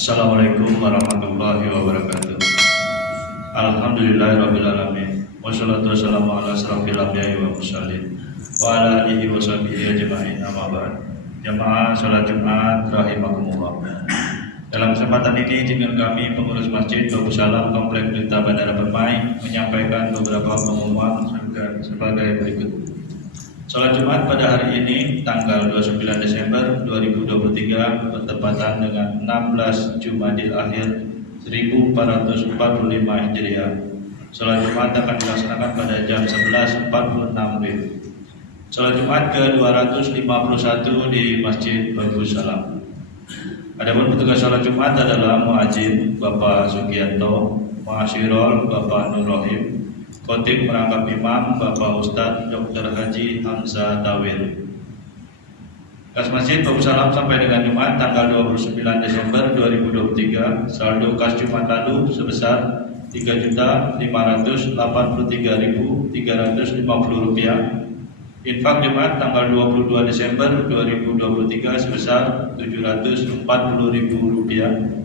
Assalamualaikum warahmatullahi wabarakatuh. Alhamdulillahirrabbilalamin. Wassalatu wassalamu ala asrafil anbiya'i wa mursalin wa ala alihi wa sahbihi ajma'in, amma ba'd. Jamaah salat Jumat rahimakumullah. Dalam kesempatan ini dengan kami pengurus Masjid Babu Salam Komplek Duta Bandara Permai menyampaikan beberapa pengumuman sebagai berikut. Salat Jumat pada hari ini tanggal 29 Desember 2023 bertepatan dengan 16 Jumadil Akhir 1445 Hijriah. Salat Jumat akan dilaksanakan pada jam 11.46 WIB. Salat Jumat ke-251 di Masjid Babu Salam. Adapun petugas salat Jumat adalah muadzin Bapak Sugianto, muasyirol Bapak Nur Rahim, khotib merangkap imam Bapak Ustadz Dr. Haji Hamzah Tawil. Kas Masjid Babu Salam sampai dengan Jumat tanggal 29 Desember 2023 saldo kas Jumat lalu sebesar Rp3.883.350. Infak Jumat tanggal 22 Desember 2023 sebesar Rp740.000.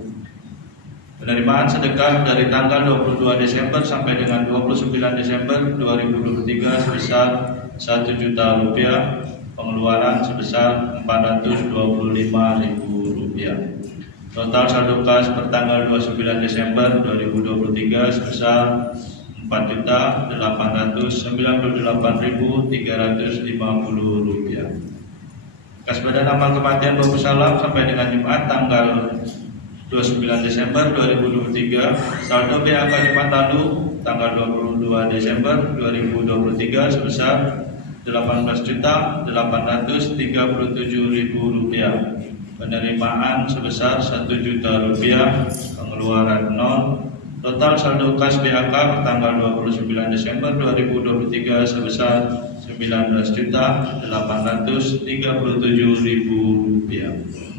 Penerimaan sedekah dari tanggal 22 Desember sampai dengan 29 Desember 2023 sebesar Rp1 juta, pengeluaran sebesar Rp425.000. Total saldo kas per tanggal 29 Desember 2023 sebesar Rp4.898.350. Kas Badan Amal Kematian Babu Salam sampai dengan Jumat tanggal 29 Desember 2023 saldo BAK Jumat lalu tanggal 22 Desember 2023 sebesar Rp18.837.000. Penerimaan sebesar Rp1 juta, pengeluaran 0. Total saldo kas BAK tanggal 29 Desember 2023 sebesar Rp19.837.000.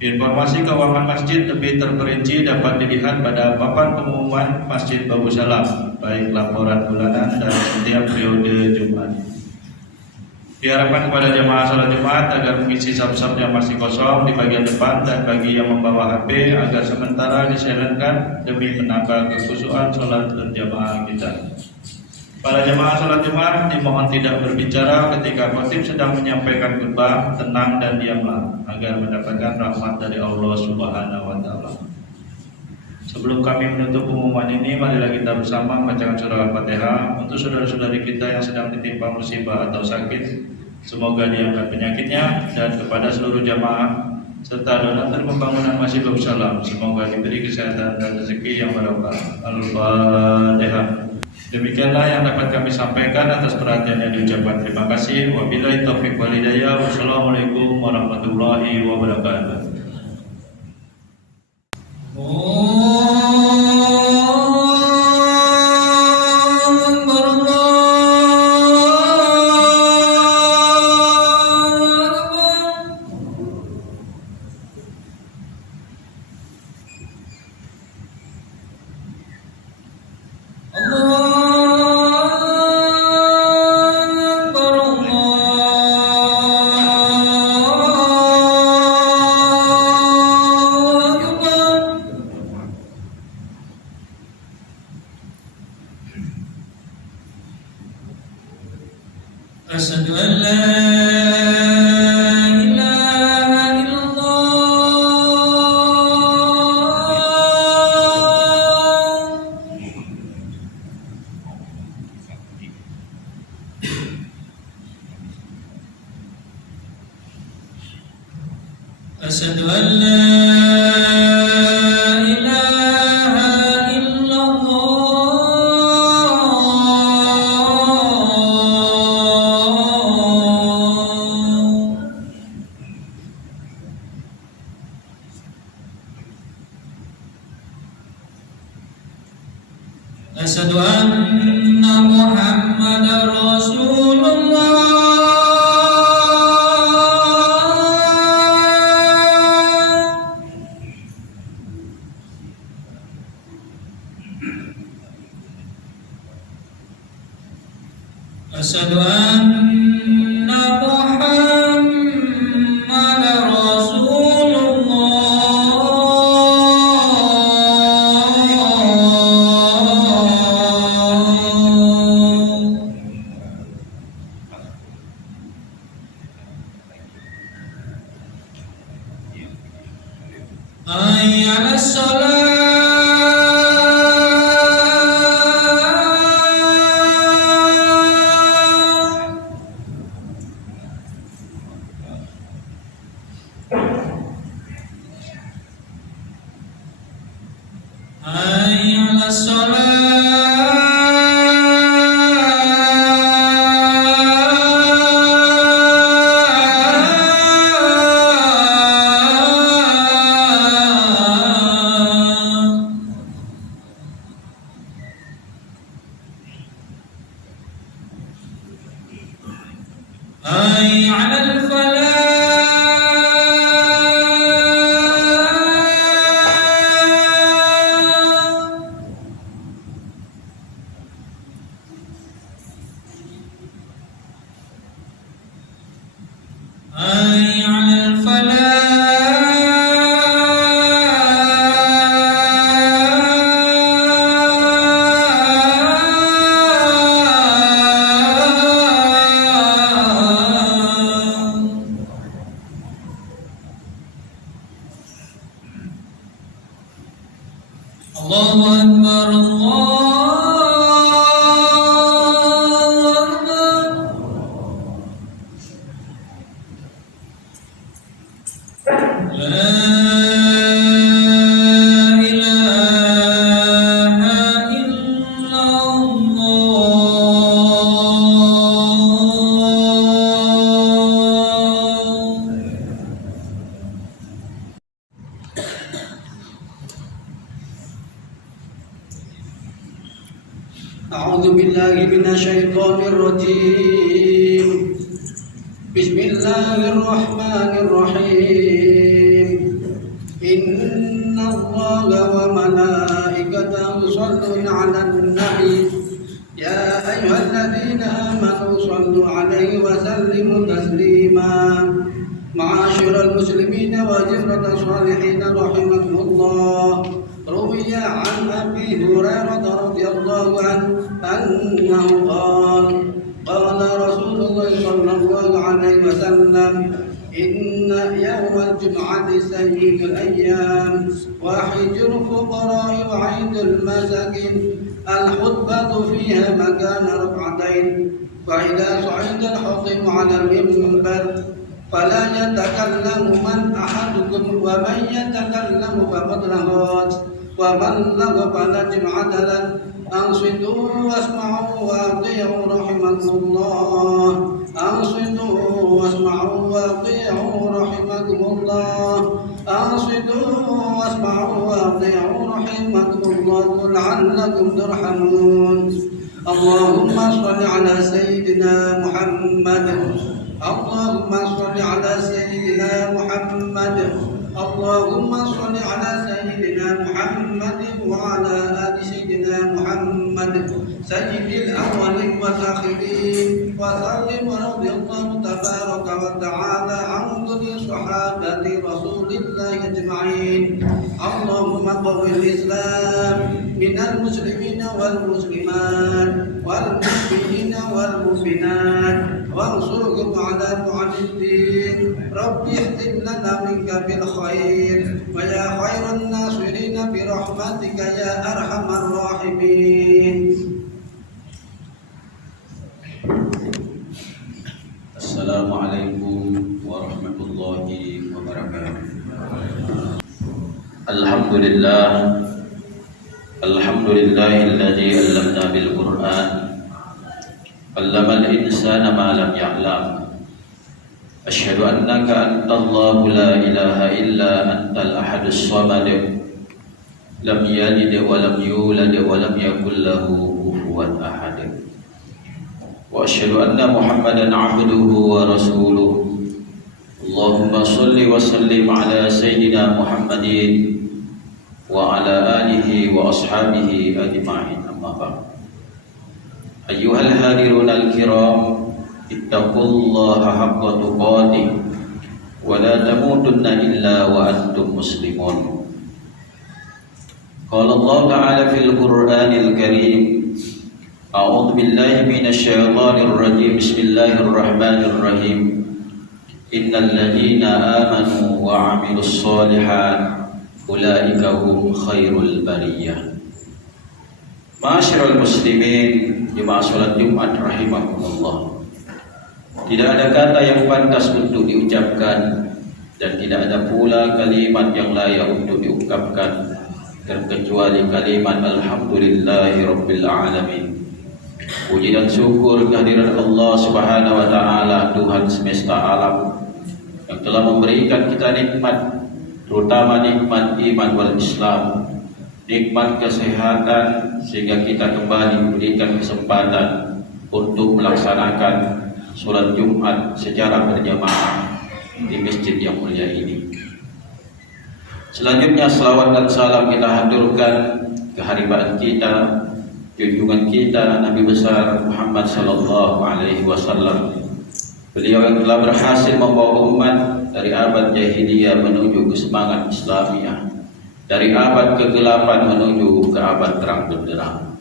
Informasi keuangan masjid lebih terperinci dapat dilihat pada papan pengumuman Masjid Babu Salam, baik laporan bulanan dan setiap periode Jumat. Diharapkan kepada jamaah salat Jumat agar mengisi saf-saf yang masih kosong di bagian depan dan bagi yang membawa HP agar sementara disilentkan demi menambah kekhusyuan salat berjamaah kita. Para jamaah salat Jumat dimohon tidak berbicara ketika khotib sedang menyampaikan khutbah, tenang dan diamlah agar mendapatkan rahmat dari Allah Subhanahu wa taala. Sebelum kami menutup pengumuman ini, marilah kita bersama membacakan surah Al-Fatihah untuk saudara-saudari kita yang sedang ditimpa musibah atau sakit. Semoga diangkat penyakitnya, dan kepada seluruh jamaah serta donatur pembangunan Masjid Babu Salam, semoga diberi kesehatan dan rezeki yang barokah. Al-Fatihah. Demikianlah yang dapat kami sampaikan. Atas perhatiannya diucapkan terima kasih. Wabillahi taufiq wal hidayah. Wassalamualaikum warahmatullahi wabarakatuh. Asyhadu an la ilaha illallah. Asyhadu an la Asyhadu anna Muhammadar Rasulullah. Asyhadu anna Muhammadar Rasulullah. حي على الصلاة حي على الصلاة حي على الفلاح حي على الفلاح الله أكبر الله أكبر لا إله إلا الله أعوذ بالله من الشيطان الرجيم. بسم الله الرحمن الرحيم. إن الله وملائكته يصلون على النبي يا أيها الذين آمنوا صلوا عليه وسلموا تسليما. معاشر المسلمين وجملة الصالحين رحمكم الله، روي عن أبي هريرة رضي الله عنه أنه قال قال رسول الله صلى الله عليه وسلم: إن يوم الجمعة سيد الأيام وحج الفقراء وعيد المساكين، الخطبة فيها مكان ركعتين، فإذا صعد الخطيب على المنبر فلا يتكلم من أحدكم، ومن يتكلم فقد لغت، ومن لغى فلا جمعة له. أنصتوا واسمعوا وأطيعوا رحمكم الله. أنصتوا واسمعوا وأطيعوا رحمكم الله. أنصتوا واسمعوا وأطيعوا رحمكم الله لعلكم ترحمون. اللهم صل على سيدنا محمد. اللهم صل على سيدنا محمد. اللهم صل على سيدنا محمد وعلى آل سيدنا محمد سيد الأولين والآخرين، وسلم رضي الله تبارك وتعالى عن كل صحابة رسول الله أجمعين. اللهم قوي الإسلام من المسلمين والمسلمات والمؤمنين والمؤمنات، وانصرهم على المعتدين. رب اختم لنا منك بالخير، ويا خير الناصرين برحمتك يا أرحم الراحمين. Assalamualaikum warahmatullahi wabarakatuh. Alhamdulillahilladzi 'allamna bil Qur'an, 'allamal insana ma lam ya'lam. Asyhadu annaka antallahu la ilaha illa antal ahadus samad, lam yalid wa lam yulad wa lam yakul lahu kufuwan ahad. Wa asyhadu anna Muhammadan 'abduhu wa rasuluh. Allahumma shalli wa sallim ala sayyidina Muhammadin wa ala alihi wa ashabihi ajma'in, amma ba'd. Ayyuhal hadirun al-kiram, ittaqullaha haqqa tuqatih wa la tamutunna illa wa antum muslimun. Qala Allah ta'ala fil Qur'anil Karim: A'udzu billahi minasy syaithanir rajim. Bismillahirrahmanirrahim. Innal ladzina amanu wa 'amilus shalihat ulaika hum khairul bariyah. Ma'asyiral muslimin, jemaah salat Jumat rahimakumullah. Tidak ada kata yang pantas untuk diucapkan dan tidak ada pula kalimat yang layak untuk diungkapkan terkecuali kalimat alhamdulillahi rabbil alamin. Puji dan syukur kehadiran Allah Subhanahu wa taala, Tuhan semesta alam, yang telah memberikan kita nikmat, terutama nikmat iman wal Islam, nikmat kesehatan, sehingga kita kembali diberikan kesempatan untuk melaksanakan sholat Jumat secara berjamaah di masjid yang mulia ini. Selanjutnya selawat dan salam kita haturkan keharibaan kita, junjungan kita Nabi besar Muhammad sallallahu alaihi wasallam. Beliau yang telah berhasil membawa umat dari abad jahiliyah menuju ke semangat Islamiah, dari abad kegelapan menuju ke abad terang benderang.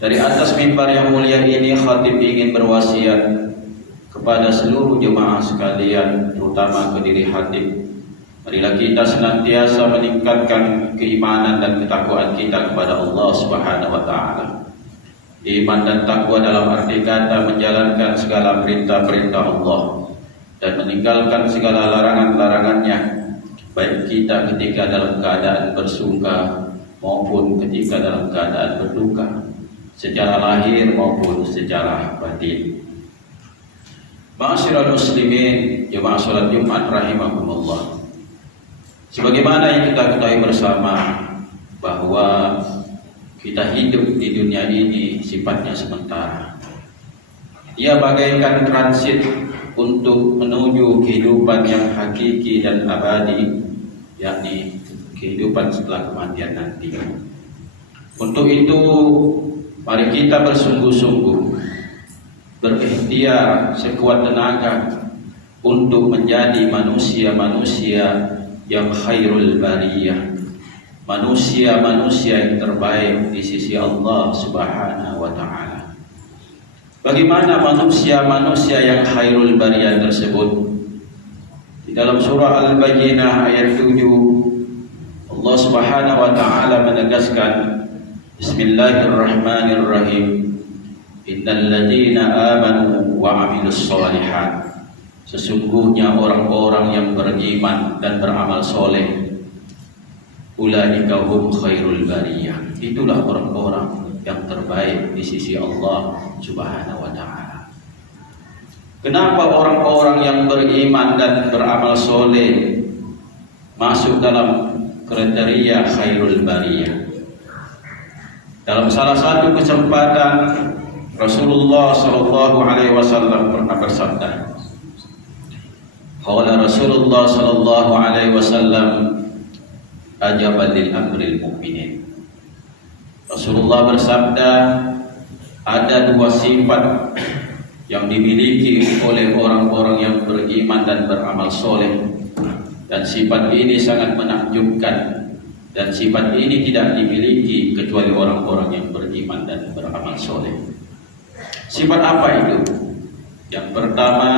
Dari atas mimbar yang mulia ini, khatib ingin berwasiat kepada seluruh jemaah sekalian, terutama ke diri khatib. Marilah kita senantiasa meningkatkan keimanan dan ketakwaan kita kepada Allah Subhanahu wa taala. Iman dan takwa dalam arti kata menjalankan segala perintah-perintah Allah dan meninggalkan segala larangan-larangannya, baik kita ketika dalam keadaan bersuka maupun ketika dalam keadaan berduka, secara lahir maupun secara batin. Ma'asyiral muslimin, jemaah salat Jumat rahimakumullah. Sebagaimana yang kita ketahui bersama bahwa kita hidup di dunia ini sifatnya sementara. Ia bagaikan transit untuk menuju kehidupan yang hakiki dan abadi, yakni kehidupan setelah kematian nanti. Untuk itu, mari kita bersungguh-sungguh, berikhtiar sekuat tenaga untuk menjadi manusia-manusia yang khairul bariyah, manusia-manusia yang terbaik di sisi Allah Subhanahu wa taala. Bagaimana manusia-manusia yang khairul bariyah tersebut? Di dalam surah Al-Bayyinah ayat 7, Allah Subhanahu wa taala menegaskan, Bismillahirrahmanirrahim, Innal ladzina amanu wa 'amilus shalihat. Sesungguhnya orang-orang yang beriman dan beramal soleh, ulaika hum khairul bariyah. Itulah orang-orang yang terbaik di sisi Allah Subhanahu wa taala. Kenapa orang-orang yang beriman dan beramal soleh masuk dalam kriteria khairul bariyah? Dalam salah satu kesempatan Rasulullah sallallahu alaihi wasallam pernah bersabda, qala Rasulullah sallallahu alaihi wasallam ajaban lil amril mu'minin. Rasulullah bersabda, ada dua sifat yang dimiliki oleh orang-orang yang beriman dan beramal soleh, dan sifat ini sangat menakjubkan, dan sifat ini tidak dimiliki kecuali orang-orang yang beriman dan beramal soleh. Sifat apa itu? Yang pertama,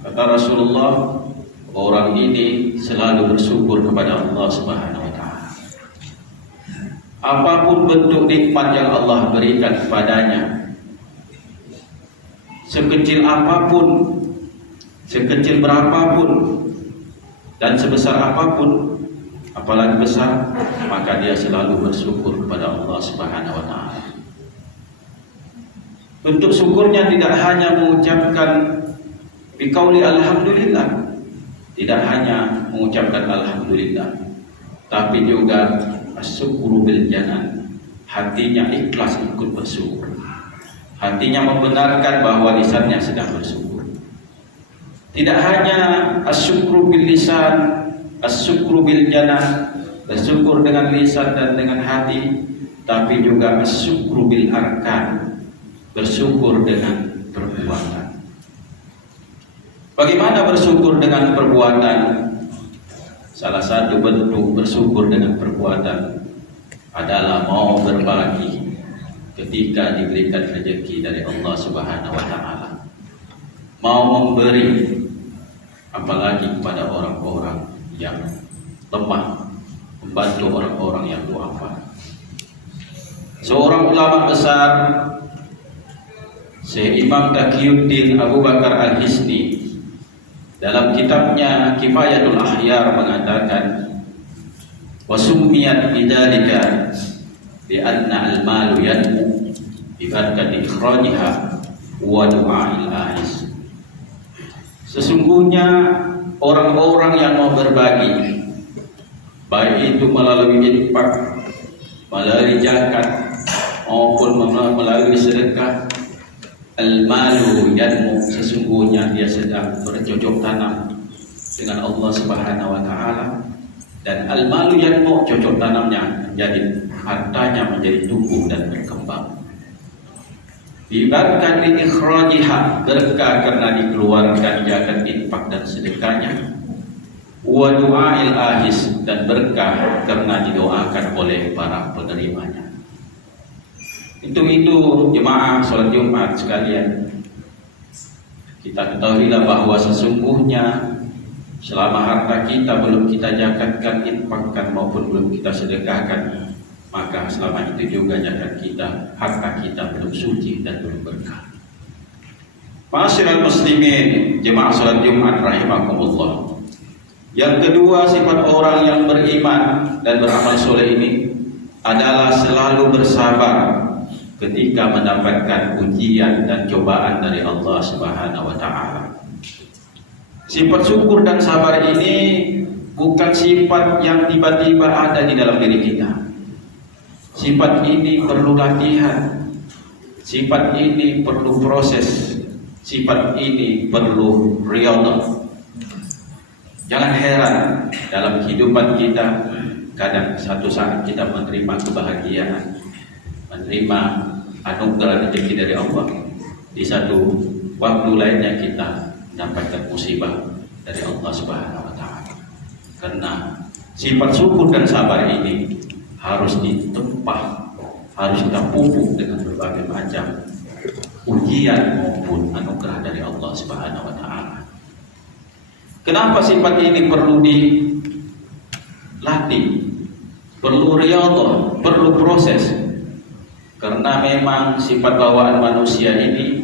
kata Rasulullah, orang ini selalu bersyukur kepada Allah Subhanahu wa taala. Apapun bentuk nikmat yang Allah berikan kepadanya, sekecil apapun, sekecil berapapun, dan sebesar apapun, apalagi besar, maka dia selalu bersyukur kepada Allah Subhanahu wa taala. Bentuk syukurnya tidak hanya mengucapkan biqauli alhamdulillah, tidak hanya mengucapkan alhamdulillah, tapi juga asyukru bil janan, hatinya ikhlas ikut bersyukur, hatinya membenarkan bahwa lisannya sedang bersyukur. Tidak hanya asyukru bil lisan, asyukru bil janan, bersyukur dengan lisan dan dengan hati, tapi juga asyukru bil arkan, bersyukur dengan perbuatan. Bagaimana bersyukur dengan perbuatan? Salah satu bentuk bersyukur dengan perbuatan adalah mau berbagi ketika diberikan rezeki dari Allah Subhanahu wa taala. Mau memberi, apalagi kepada orang-orang yang lemah, ulama besar Syekh Imam Taqiyuddin Abu Bakar Al-Hisni dalam kitabnya Kifayatul Ahyar mengatakan wa summiyat bidzalika li anna al-malu yanmu bi barakati ikhrajiha wa du'a'il ahis. Sesungguhnya orang-orang yang mau berbagi, baik itu melalui infak, melalui zakat maupun melalui sedekah, al-malu yanmu, sesungguhnya dia sedang bercocok tanam dengan Allah Subhanahu wa taala, dan al-malu yanmu, cocok tanamnya menjadi hartanya menjadi tumbuh dan berkembang. Dibarkan di ikhrajiha, berkah karena dikeluarkan zakat, infak dan sedekahnya. Wa du'ail ahis, dan berkah karena didoakan oleh para penerimanya. Itu jemaah sholat Jumat sekalian. Kita ketahuilah bahwa sesungguhnya selama harta kita belum kita zakatkan, infakkan maupun belum kita sedekahkan, maka selama itu juga zakat kita, harta kita belum suci dan belum berkah. Ma'asyiral muslimin, jemaah sholat Jumat rahimakumullah. Yang kedua, sifat orang yang beriman dan beramal soleh ini adalah selalu bersabar ketika mendapatkan ujian dan cobaan dari Allah Subhanahu wa taala. Sifat syukur dan sabar ini bukan sifat yang tiba-tiba ada di dalam diri kita. Sifat ini perlu latihan. Sifat ini perlu proses. Sifat ini perlu riyadhah. Jangan heran dalam kehidupan kita, kadang satu saat kita menerima kebahagiaan, menerima anugerah rezeki dari Allah, di satu waktu lainnya kita mendapatkan musibah dari Allah Subhanahu wa taala. Karena sifat syukur dan sabar ini harus ditempah, harus kita pupuk dengan berbagai macam ujian maupun anugerah dari Allah Subhanahu wa taala. Kenapa sifat ini perlu dilatih, perlu riyadhah, perlu proses? Karena memang sifat bawaan manusia ini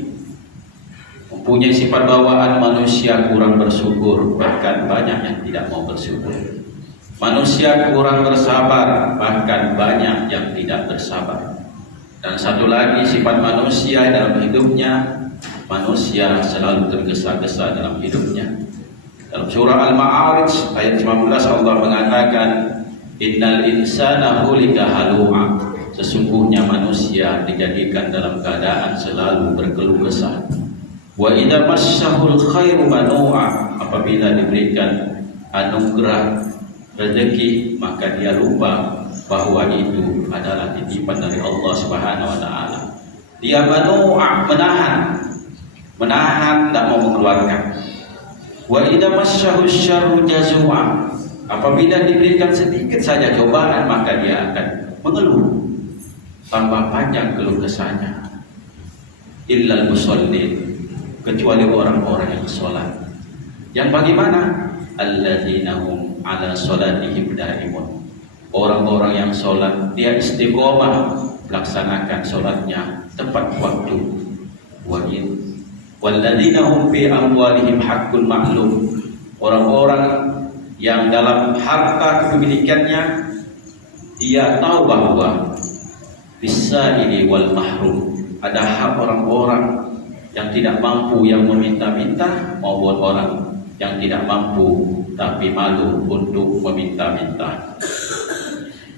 mempunyai sifat bawaan manusia kurang bersyukur, bahkan banyak yang tidak mau bersyukur. Manusia kurang bersabar, bahkan banyak yang tidak bersabar. Dan satu lagi sifat manusia dalam hidupnya, manusia selalu tergesa-gesa dalam hidupnya. Dalam surah Al-Ma'arij ayat 19 Allah mengatakan, innal insana khuliqa halu'a, sesungguhnya manusia dijadikan dalam keadaan selalu berkeluh kesah. Wa idza massahul khairu manu'a, apabila diberikan anugerah rezeki maka dia lupa bahwa itu adalah titipan dari Allah Subhanahu wa taala. Dia manu'a, menahan tidak mau mengeluarkan. Wa idza massahu syarru jazua, apabila diberikan sedikit saja cobaan maka dia akan mengeluh, tambah panjang keluh kesahnya. Illal musallin, kecuali orang-orang yang sholat. Yang bagaimana? Alladzina hum ala sholatihim daimun, orang-orang yang sholat dia istiqomah melaksanakan sholatnya tepat waktu. Walladzina hum fi amwalihim haqqun ma'lum, orang-orang yang dalam harta kepemilikannya dia tahu bahwa bis-sa'ili wal mahrum, ada hak orang-orang yang tidak mampu yang meminta-minta maupun orang yang tidak mampu tapi malu untuk meminta-minta.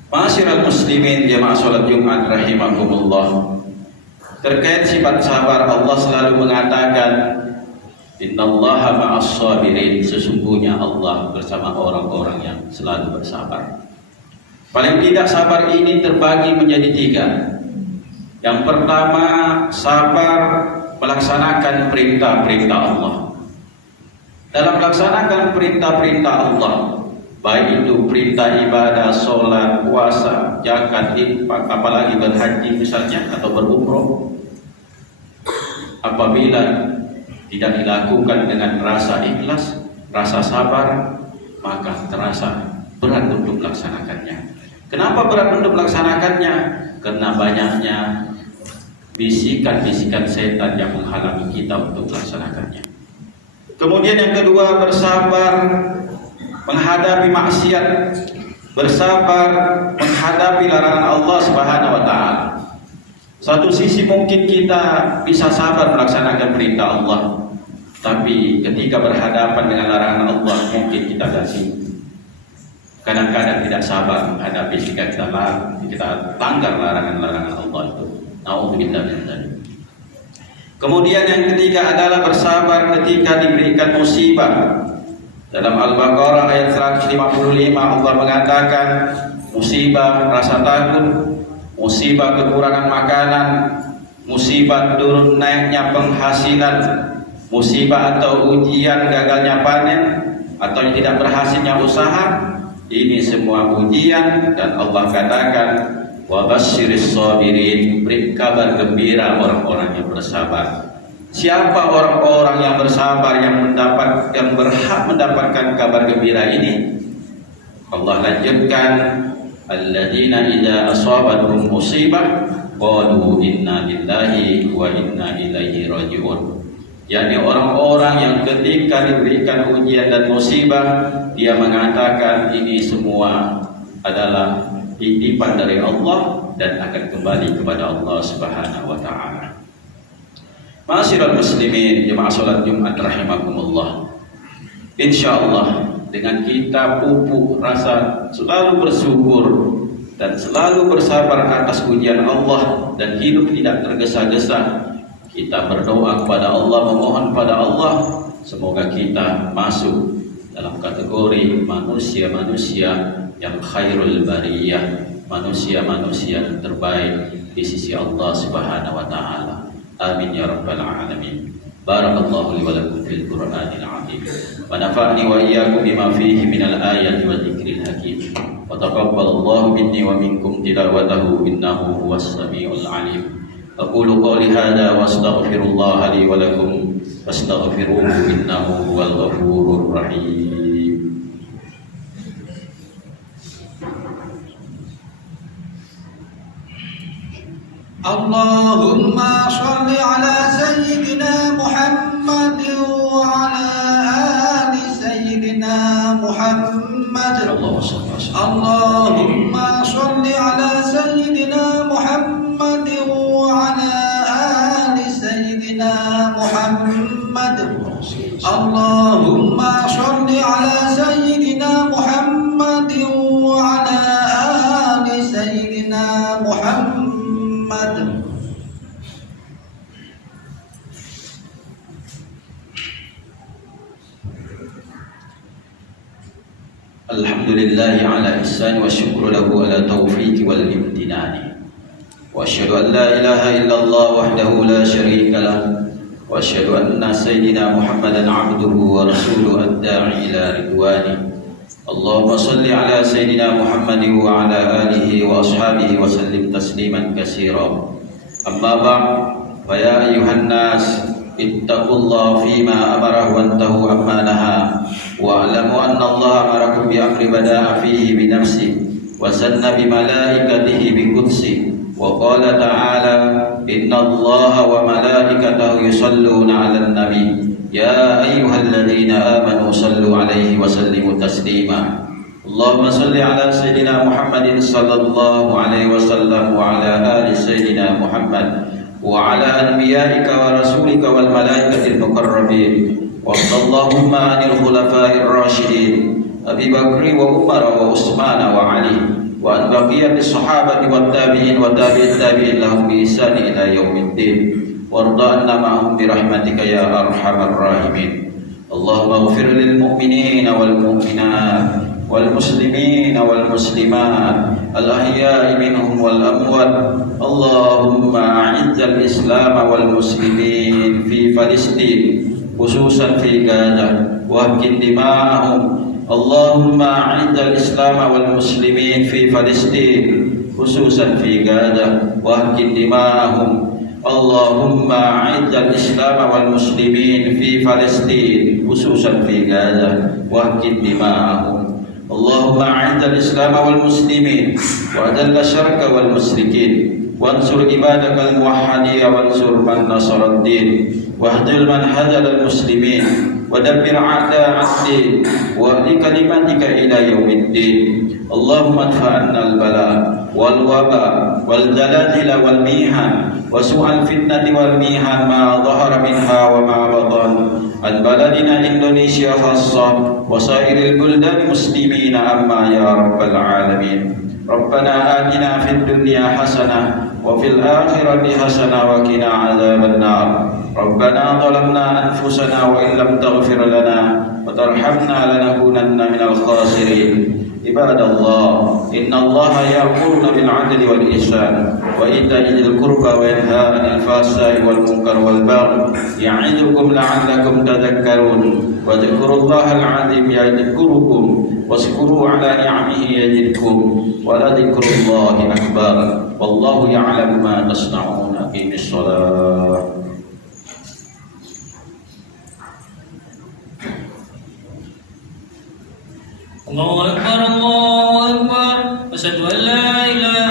Ma'asyiral muslimin jamaah salat Jumat rahimakumullah. Terkait sifat sabar, Allah selalu mengatakan, innallaha ma'as sabirin, sesungguhnya Allah bersama orang-orang yang selalu bersabar. Paling tidak sabar ini terbagi menjadi 3. Yang pertama, sabar melaksanakan perintah-perintah Allah. Dalam melaksanakan perintah-perintah Allah, baik itu perintah ibadah, sholat, puasa, zakat, infak, apalagi berhaji misalnya atau berumroh, apabila tidak dilakukan dengan rasa ikhlas, rasa sabar, maka terasa berat untuk melaksanakannya. Kenapa berat untuk melaksanakannya? karena banyaknya bisikan-bisikan setan yang menghalangi kita untuk melaksanakannya. Kemudian yang kedua, bersabar menghadapi maksiat, bersabar menghadapi larangan Allah Subhanahu wa taala. Satu sisi mungkin kita bisa sabar melaksanakan perintah Allah, tapi ketika berhadapan dengan larangan Allah mungkin kita ganti. Kadang-kadang tidak sabar menghadapi jika kita langgar larangan-larangan Allah itu. Nauzubillah min dzalik. Kemudian yang ketiga adalah bersabar ketika diberikan musibah. Dalam Al-Baqarah ayat 155 Allah mengatakan musibah rasa takut, musibah kekurangan makanan, musibah turun naiknya penghasilan, musibah atau ujian gagalnya panen atau tidak berhasilnya usaha. Ini semua ujian, dan Allah katakan wa basyiris sabirin, beri kabar gembira orang-orang yang bersabar. Siapa orang-orang yang bersabar yang berhak mendapatkan kabar gembira ini? Allah lanjutkan, alladzina idza asabatuhum musibah qalu inna lillahi wa inna ilaihi raji'un. yakni orang-orang yang ketika diberikan ujian dan musibah, dia mengatakan ini semua adalah titipan dari Allah dan akan kembali kepada Allah Subhanahu wa taala. Ma'asyiral muslimin, jemaah salat Jumat rahimakumullah. Insyaallah dengan kita pupuk rasa selalu bersyukur dan selalu bersabar atas ujian Allah dan hidup tidak tergesa-gesa, kita berdoa kepada Allah, memohon pada Allah semoga kita masuk dalam kategori manusia-manusia yang khairul bariyah, manusia-manusia yang terbaik di sisi Allah Subhanahu wa taala. Amin ya rabbal alamin. Barakallahu li wa lakum fil Qur'anil azim. Wa nafa'ni wa iyyakum bima fihi minal ayati wa dzikril hakim. Wa taqabbalallahu minni wa minkum tilawatahu innahu huwas samiul alim. Aqulu qawli hadza wa astaghfirullah li wa lakum fastaghfiruhu innahu huwal ghafurur rahim. Allahumma shalli ala sayyidina Muhammad wa ala ali sayyidina Muhammad. Allahumma shalli ala sayyidina Muhammad wa ala ali sayyidina Muhammad. Allahumma shalli ala sayyidina Muhammad wa ala ali sayyidina Muhammad. Alhamdulillahi ala ihsani wa syukru lahu ala taufiqi wal imtinani. Wa asyhadu an la ilaha illallah wahdahu la syarika lah. Wa asyhadu anna sayyidina Muhammadan abduhu wa rasuluhu ad-da'i ila ridwani. Allahumma salli ala sayyidina Muhammadin wa ala alihi wa ashabihi wa sallim tasliman katsira. Amma ba'd, fa ya ayyuhan nas ittaqullaha fima amara wa antahu amma naha. Wa'lamu anna Allah amarakum bi amri bada'a fihi bi nafsihi wa sanna bi malaikatihi bi qudsihi wa qala ta'ala inna Allaha wa malaikatahu yusalluna 'alan nabi ya ayyuhalladzina amanu sallu 'alaihi wa sallimu taslima. Allahumma salli 'ala sayyidina Muhammadin sallallahu 'alaihi wasallam wa 'ala ali sayyidina Muhammad wa 'ala anbiya'ika wa rasulika wal malaikatil muqarrabin. وَاللَّهُمَّ عَنِ الْخُلَفَاءِ الرَّاشِدِينَ أَبِي بَكْرٍ وَعُمَرَ وَعُثْمَانَ وَعَلِيٍّ وَعَنْ بَقِيَّةِ الصَّحَابَةِ وَالتَّابِعِينَ وَتَابِعِ التَّابِعِينَ لَهُمْ بِإِحْسَانٍ إِلَى يَوْمِ الدِّينِ وَارْضَ عَنَّا مَعَهُمْ بِرَحْمَتِكَ يَا أَرْحَمَ الراحمين. اللهم اغفر للمؤمنين والمؤمنات والمسلمين والمسلمات الأحياء منهم والأموات. اللهم أعز الإسلام والمسلمين في فلسطين khususan fi Gaza wa hakim dima'ahum. Allahumma a'idhal islam wal muslimin fi Palestin khususan fi Gaza wa hakim dima'ahum. Allahumma a'idhal islam wal muslimin fi Palestin khususan fi Gaza wa hakim dima'ahum. اللهم أعز الإسلام والمسلمين وأذل الشرك والمشركين وانصر عبادك الموحدين وانصر من نصر الدين واهدل من هدل المسلمين ودبر أعداء الدين واهد كلمتك إلى يوم الدين اللهم ادفع عنا البلاء والوباء والزلازل والميحن وسوء الفتنة والميحن ما ظهر منها وما بطن عن بلدنا إندونيسيا خاصة وسائر البلدان المسلمين أما يا رب العالمين ربنا آتنا في الدنيا حسنة وفي الآخرة حسنة وقنا عذاب النار ربنا ظلمنا أنفسنا وإن لم تغفر لنا وترحمنا لنكونن من الخاسرين عباد الله إن الله يأمرنا بالعدل والإحسان وإيتاء ذي القربى وينهى عن الفحشاء والمنكر والبغي يعظكم لعلكم تذكرون واذكروا الله العظيم يذكركم واشكروا على نعمه يزدكم ولذكر الله أكبر والله يعلم ما تصنعون أقيم الصلاة الله أكبر الله أكبر أشهد أن لا إله